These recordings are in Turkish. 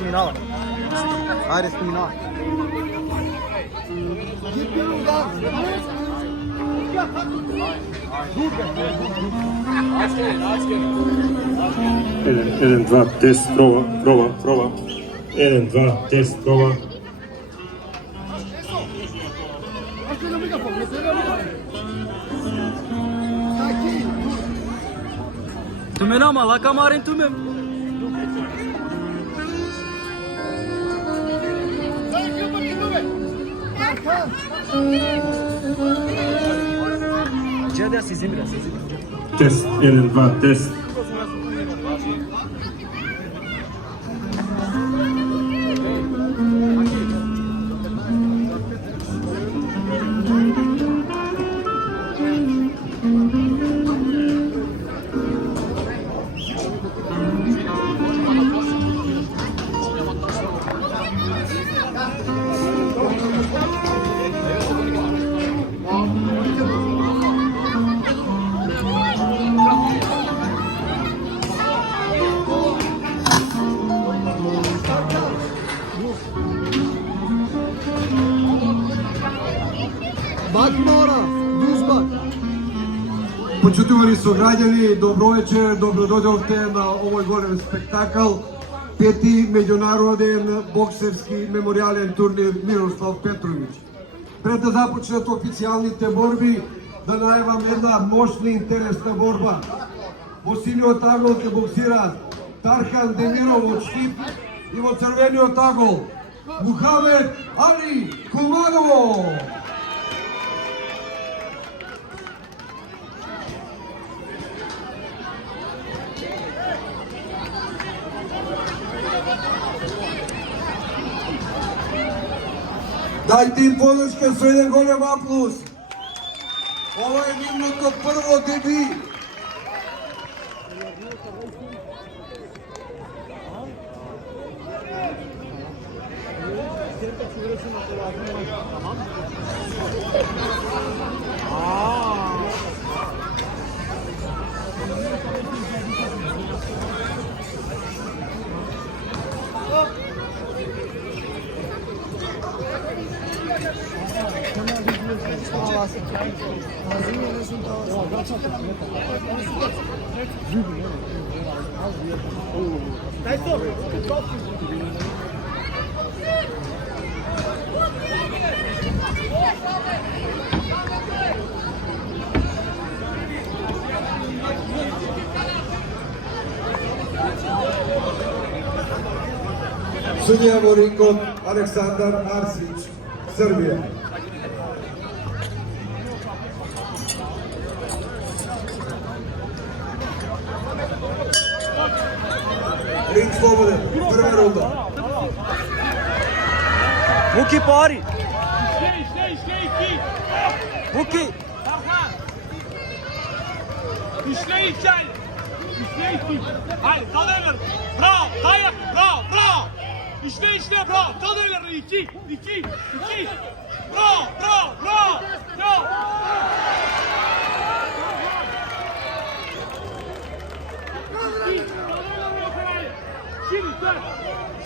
минава. Ајде, сни минава. Еден, два, тест, проба. Еден, два, тест, проба. Tumen ama lakamarin tumen. Cede sizin biraz. Тест, еден, два, тест. Bak mora, duž bak. Почитувани сограѓани, добро вечер, добродојдовте на овој голем спектакл, пети меѓународен боксерски меморијален турнир Мирослав Петрович. Пред да започнат официјалните борби, да најавам една мощна интересна борба. Во синиот агол ќе боксираат Тархан Демиров од Штип и во црвениот агол Мухамед Али Куманово. Дајте им подршка со еден голем аплауз. Ова е нивното прво деби. Судија во рингот Александар Арсич, Србија. Ринг слободен, прва рунда. Vuki pari. Vuki. İşle içeri. İşle içeri. Hayır, kaldır. Bravo, dayak, bravo. İşle, bravo. Kaldır. İki. Bravo.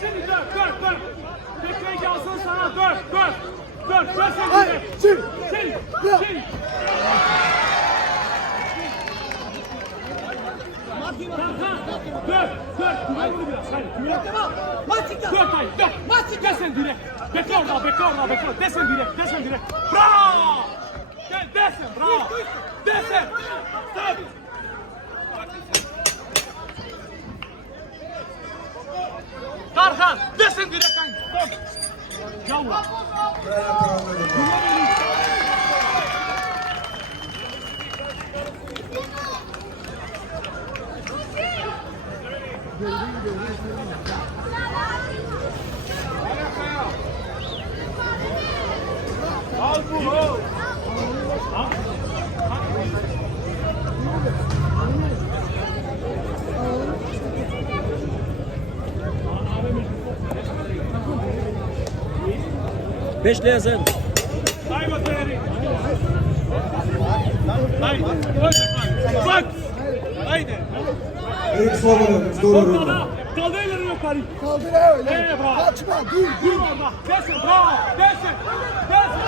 Şimdi dört. Bekle gelsin sana, dört. Dört sen Şimdi. Dört. Güven bunu biraz. Hayır. Dört. Desen direkt. Bekle orada. Desen direkt. Bravo. Desen, bravo. Desen. Stop. Tarhan, desen direkt. Stop. Yavrum. Al bu. Beşliğe sen. Haydi bakalım. Haydi. Bak. Haydi. Ринг слободен, втора рунда. Kaldeyle yukarı. Kaldır öyle. Eyvah. Kaçma dur Dur orada. Desin bravo. Desin. Desin.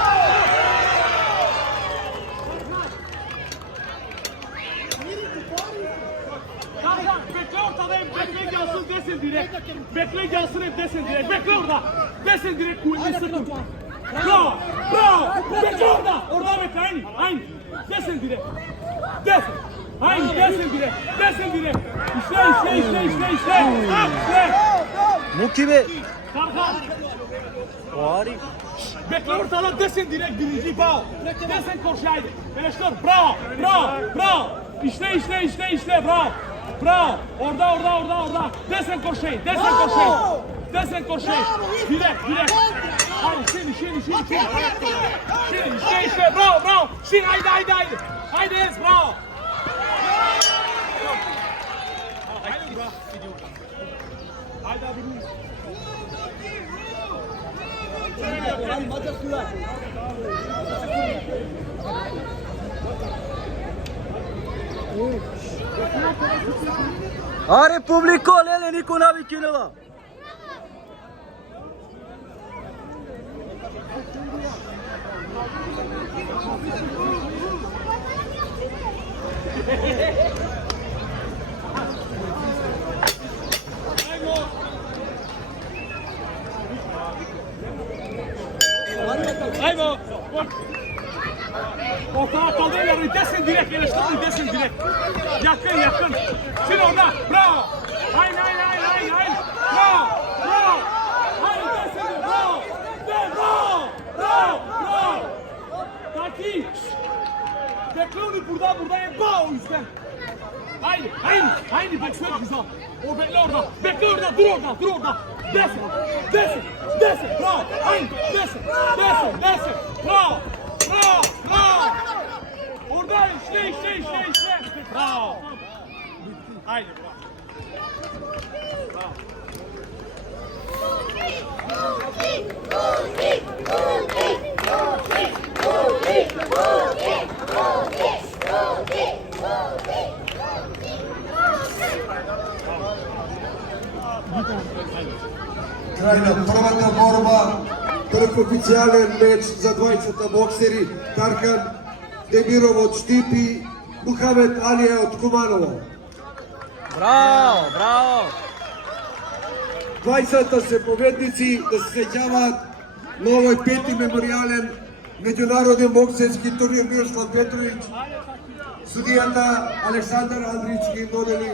Tamam. Bekle ortada hep. Bekle gelsin desin direkt. Bekle gelsin hep desin direkt. Bekle orada. Desin direkt kuyunu sıkın. Bravo. Bravo. Bekle orada. Orada bekle. Aynı. Desin direkt. Desin. Aynı desin direkt. Desin direkt. İşte. Muki be. Tarkan. Pari. Bekle ortada desin direkt birinci bağ. Desin koşaydı. Eleştir. Bravo. İşte. Bravo. Orada. Desin koşayı. Desin koşayı. Direkt. Hayır şimdi. İşte. Bravo. Şimdi haydi. Haydi Ez bravo. Haydi abi. Are publiko, lele, niko navikinova. Aymo. Ortada kalıyor. Desin direkt. Eleştirin desin direkt. Yakın. Şimdi orada. Bravo. Hayır. Bravo. Hayır desin. Bravo. Taki. Bekle onu burada en o yüzden. Haydi bekle güzel. O bekle orada. Dur orada. Desin. Bravo. Haydi desin. Bravo. Orada işte. Bravo. Haydi bravo. Крај на првата борба, прв официјален меч за двојцата боксери, Таркан Демиров од Штипи, Мухамед Алија од Куманово. Bravo. Двајцата се победници да се сеќаваат на овој 5-ти меморијален меѓународен боксерски турнир Мирослав Петровиќ. Судијата Александар Андрич ги додели